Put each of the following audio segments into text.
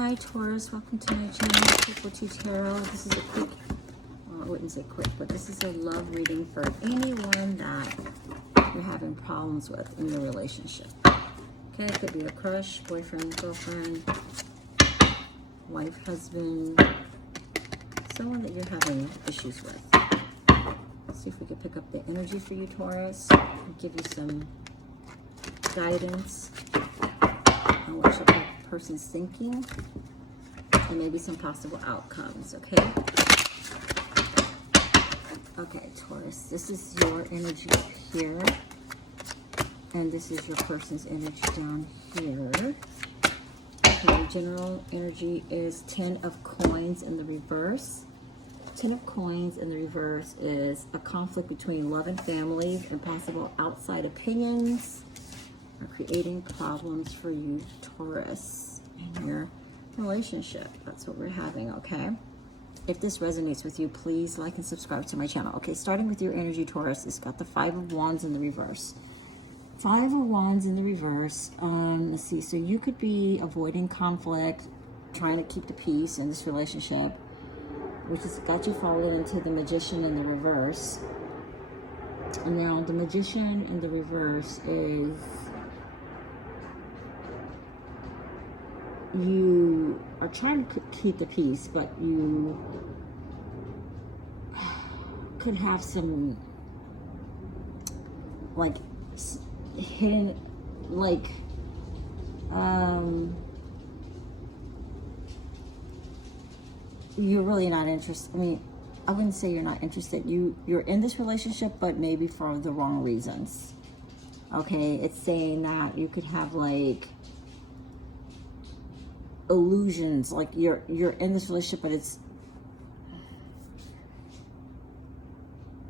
Hi Taurus, welcome to my channel, Triple T Tarot. This is a quick, well, I wouldn't say quick, but this is a love reading for anyone that you're having problems with in your relationship. Okay, it could be a crush, boyfriend, girlfriend, wife, husband, someone that you're having issues with. Let's see if we can pick up the energy for you, Taurus, and give you some guidance on what your person's thinking and maybe some possible outcomes. Okay, Taurus, this is your energy up here and this is your person's energy down here. Okay, general energy is 10 of coins in the reverse. 10 of coins in the reverse is a conflict between love and family and possible outside opinions are creating problems for you, Taurus, in your relationship. That's what we're having, okay? If this resonates with you, please like and subscribe to my channel. Okay, starting with your energy, Taurus, it's got the 5 of Wands in the reverse. 5 of Wands in the reverse. Let's see, so you could be avoiding conflict, trying to keep the peace in this relationship, which has got you falling into the Magician in the reverse. And now the Magician in the reverse is you are trying to keep the peace, but you could have some like hidden, like you're really not interested. I mean, I wouldn't say you're not interested. You're in this relationship, but maybe for the wrong reasons. Okay, it's saying that you could have like illusions, like you're in this relationship, but it's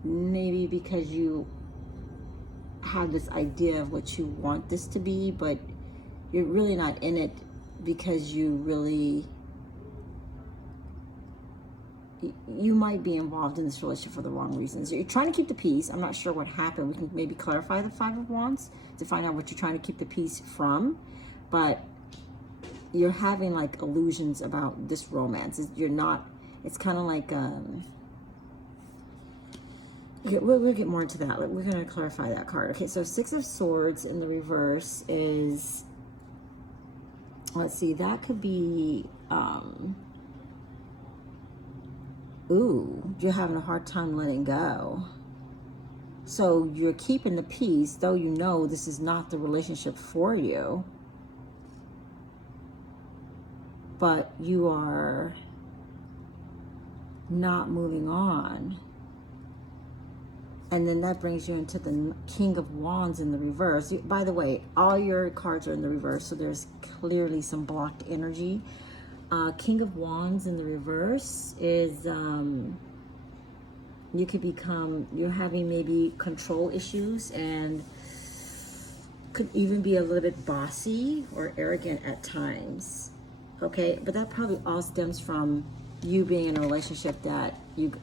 maybe because you have this idea of what you want this to be, but you're really not in it because you might be involved in this relationship for the wrong reasons. You're trying to keep the peace. I'm not sure what happened. We can maybe clarify the 5 of Wands to find out what you're trying to keep the peace from, but you're having like illusions about this romance. You're not, it's kind of like, we'll get more into that. We're going to clarify that card. Okay, so 6 of Swords in the reverse is, let's see, that could be, ooh, you're having a hard time letting go. So you're keeping the peace, though you know this is not the relationship for you. But you are not moving on. And then that brings you into the King of Wands in the reverse. By the way, all your cards are in the reverse, so there's clearly some blocked energy. King of Wands in the reverse is, you could become, you're having maybe control issues and could even be a little bit bossy or arrogant at times. Okay, but that probably all stems from you being in a relationship that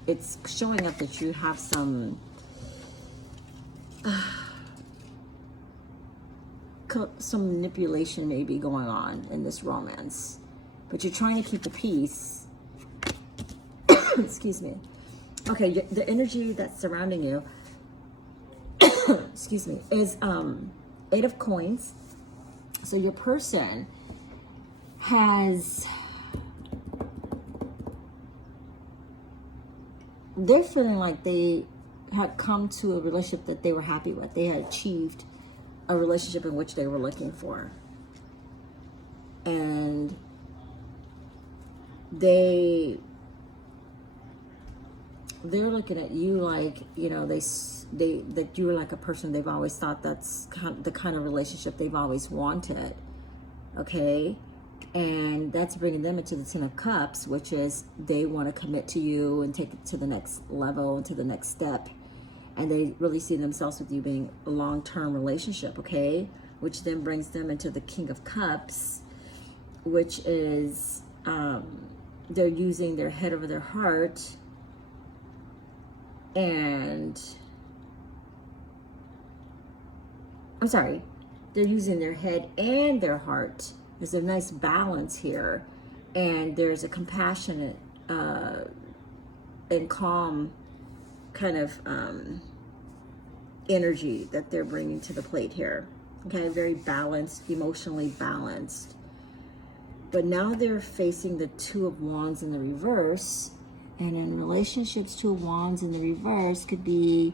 it's showing up that you have some manipulation maybe going on in this romance, but you're trying to keep the peace. Excuse me. Okay, the energy that's surrounding you, excuse me, is 8 of Coins. So your person they're feeling like they had come to a relationship that they were happy with. They had achieved a relationship in which they were looking for. And they're looking at you like, you know, that you were like a person they've always thought that's the kind of relationship they've always wanted. Okay? And that's bringing them into the 10 of Cups, which is they want to commit to you and take it to the next level and to the next step. And they really see themselves with you being a long-term relationship, okay? Which then brings them into the King of Cups, which is they're using their head over their heart. And I'm sorry, they're using their head and their heart. There's a nice balance here. and there's a compassionate and calm kind of energy that they're bringing to the plate here. Okay, very balanced, emotionally balanced. But now they're facing the Two of Wands in the reverse. And in relationships, Two of Wands in the reverse could be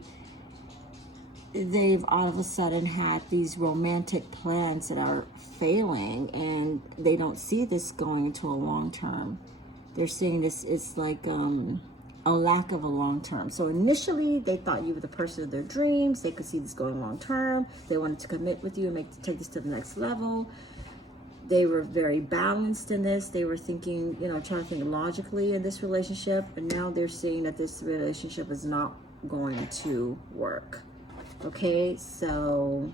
they've all of a sudden had these romantic plans that are failing, and they don't see this going into a long term. They're seeing this, it's like a lack of a long term. So initially they thought you were the person of their dreams. They could see this going long term. They wanted to commit with you and take this to the next level. They were very balanced in this. They were thinking, you know, trying to think logically in this relationship. And now they're seeing that this relationship is not going to work. Okay, so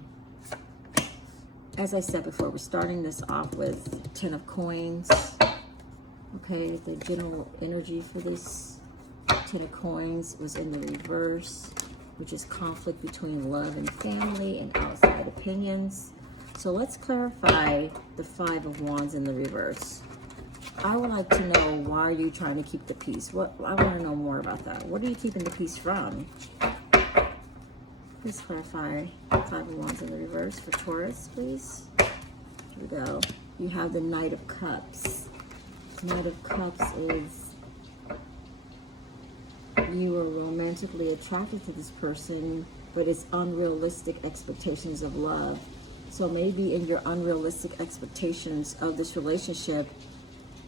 as I said before, we're starting this off with 10 of Coins. Okay, the general energy for this 10 of Coins was in the reverse, which is conflict between love and family and outside opinions. So let's clarify the 5 of Wands in the reverse. I would like to know, why are you trying to keep the peace? I want to know more about that. What are you keeping the peace from? Please clarify 5 of Wands in the reverse for Taurus, please. Here we go. You have the Knight of Cups. Knight of Cups is you are romantically attracted to this person, but it's unrealistic expectations of love. So maybe in your unrealistic expectations of this relationship,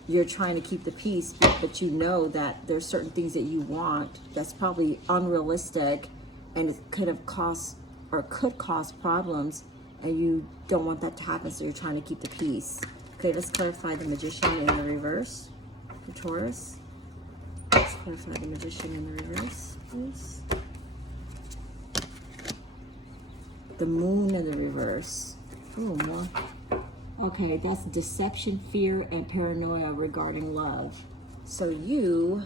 you're trying to keep the peace, but you know that there's certain things that you want that's probably unrealistic, and it could have caused or could cause problems, and you don't want that to happen, so you're trying to keep the peace. Okay, let's clarify the Magician in the reverse for Taurus. Let's clarify the Magician in the reverse, please. The Moon in the reverse. Oh, more. Okay, that's deception, fear, and paranoia regarding love. So you,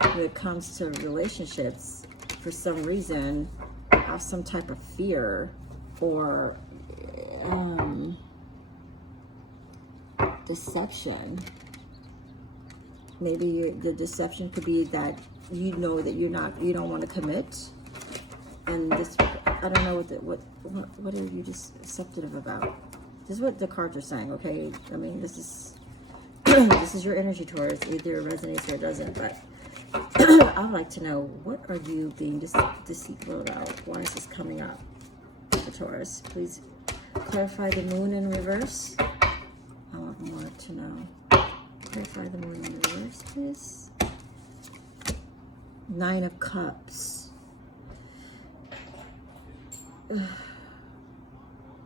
when it comes to relationships, for some reason, have some type of fear or deception. Maybe the deception could be that you know that you don't want to commit, and this, I don't know what are you just deceptive about? This is what the cards are saying, okay? I mean, this is this is your energy, Taurus. Either it resonates or it doesn't, but I'd like to know, what are you being deceitful about? Why is this coming up for Taurus? Please clarify the Moon in reverse. I want more to know. Clarify the Moon in reverse, please. 9 of Cups.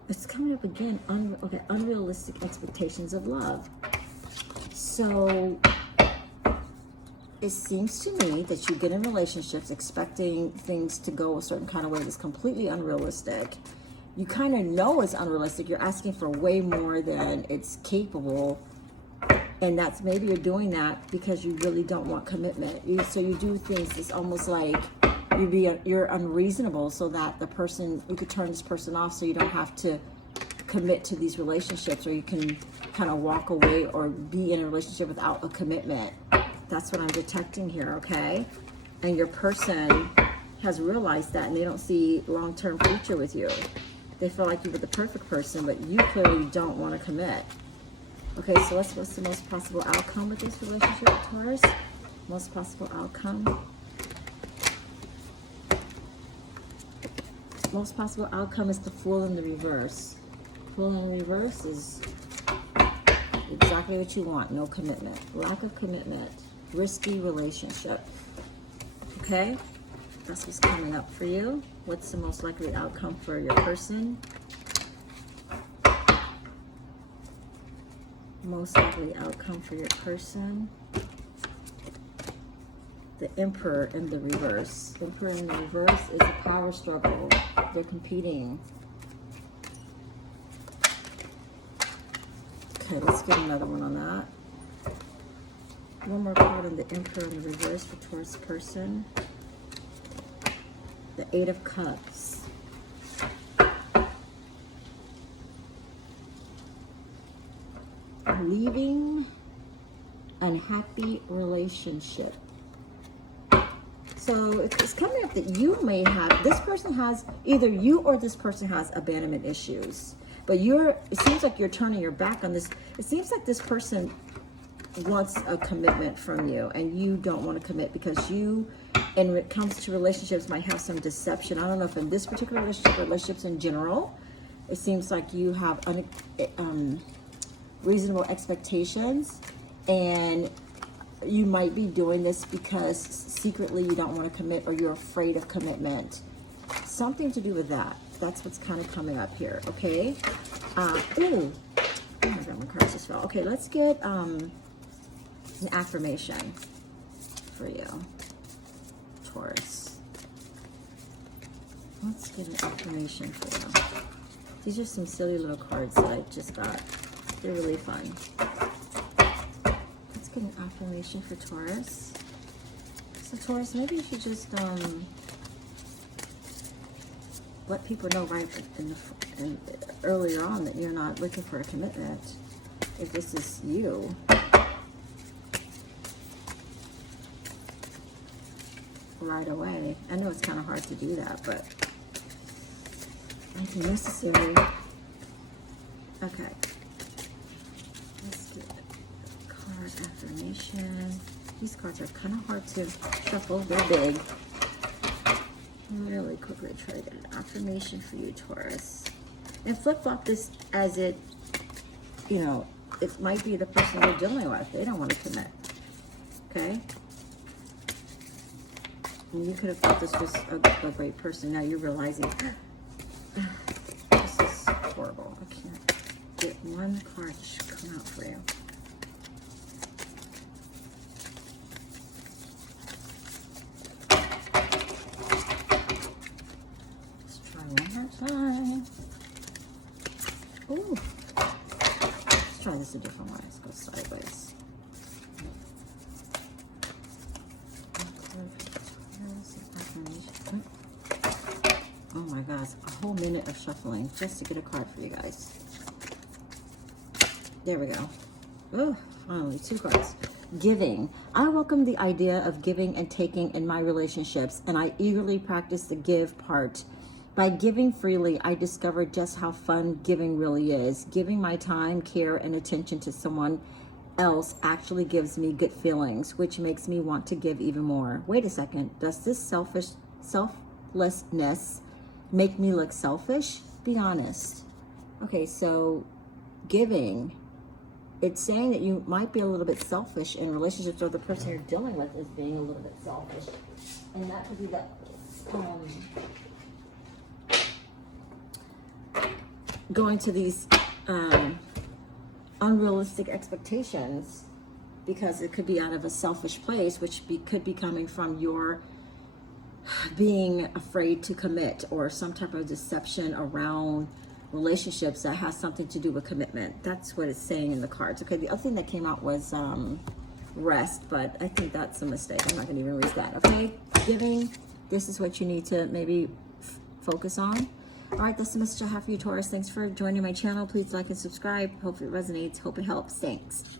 It's coming up again. Okay, unrealistic expectations of love. So it seems to me that you get in relationships expecting things to go a certain kind of way that's completely unrealistic. You kind of know it's unrealistic. You're asking for way more than it's capable. And that's, maybe you're doing that because you really don't want commitment. So you do things, it's almost like you're unreasonable, so that the person, you could turn this person off so you don't have to commit to these relationships, or you can kind of walk away or be in a relationship without a commitment. That's what I'm detecting here, okay? And your person has realized that, and they don't see long-term future with you. They feel like you were the perfect person, but you clearly don't want to commit. Okay, so what's the most possible outcome with this relationship, Taurus? Most possible outcome. Most possible outcome is the Fool in the reverse. Fool in the reverse is exactly what you want. No commitment. Lack of commitment. Risky relationship. Okay? That's what's coming up for you. What's the most likely outcome for your person? Most likely outcome for your person. The Emperor in the reverse. Emperor in the reverse is a power struggle. They're competing. Okay, let's get another one on that. One more card in the Emperor in the reverse for Taurus person. The 8 of Cups. Leaving unhappy relationship. So it's coming up that you may have, this person has, either you or this person has abandonment issues. But it seems like you're turning your back on this. It seems like this person wants a commitment from you and you don't want to commit because you, and when it comes to relationships, might have some deception. I don't know if in this particular relationship or relationships in general, it seems like you have reasonable expectations, and you might be doing this because secretly you don't want to commit or you're afraid of commitment. Something to do with that. That's what's kind of coming up here, okay? Ooh. Oh my God, my cards just fell. Okay, let's get an affirmation for you, Taurus. Let's get an affirmation for you. These are some silly little cards that I just got. They're really fun. Let's get an affirmation for Taurus. So Taurus, maybe you should just let people know right earlier on that you're not looking for a commitment. If this is you. Right away. I know it's kind of hard to do that, but it's necessary. Okay. Let's get a card affirmation. These cards are kind of hard to shuffle. They're big. Really quickly try to get an affirmation for you, Taurus. And flip-flop this as it, you know, it might be the person you're dealing with. They don't want to commit. Okay? And you could have thought this was a great person. Now you're realizing, this is horrible. I can't get one card to come out for you. Let's try one more time. Ooh. Let's try this a different way. Let's go sideways. Oh my gosh, a whole minute of shuffling just to get a card for you guys. There we go. Oh, finally, 2 cards. Giving. I welcome the idea of giving and taking in my relationships, and I eagerly practice the give part. By giving freely, I discovered just how fun giving really is. Giving my time, care, and attention to someone else actually gives me good feelings, which makes me want to give even more. Wait a second. Does this selflessness make me look selfish? Be honest. Okay, so giving, it's saying that you might be a little bit selfish in relationships, or the person you're dealing with is being a little bit selfish. And that could be the going to these unrealistic expectations, because it could be out of a selfish place, which could be coming from your being afraid to commit, or some type of deception around relationships that has something to do with commitment. That's what it's saying in the cards. Okay, the other thing that came out was rest, but I think that's a mistake. I'm not going to even read that. Okay, giving, this is what you need to maybe focus on. All right, that's the message I have for you, Taurus. Thanks for joining my channel. Please like and subscribe. Hope it resonates. Hope it helps. Thanks.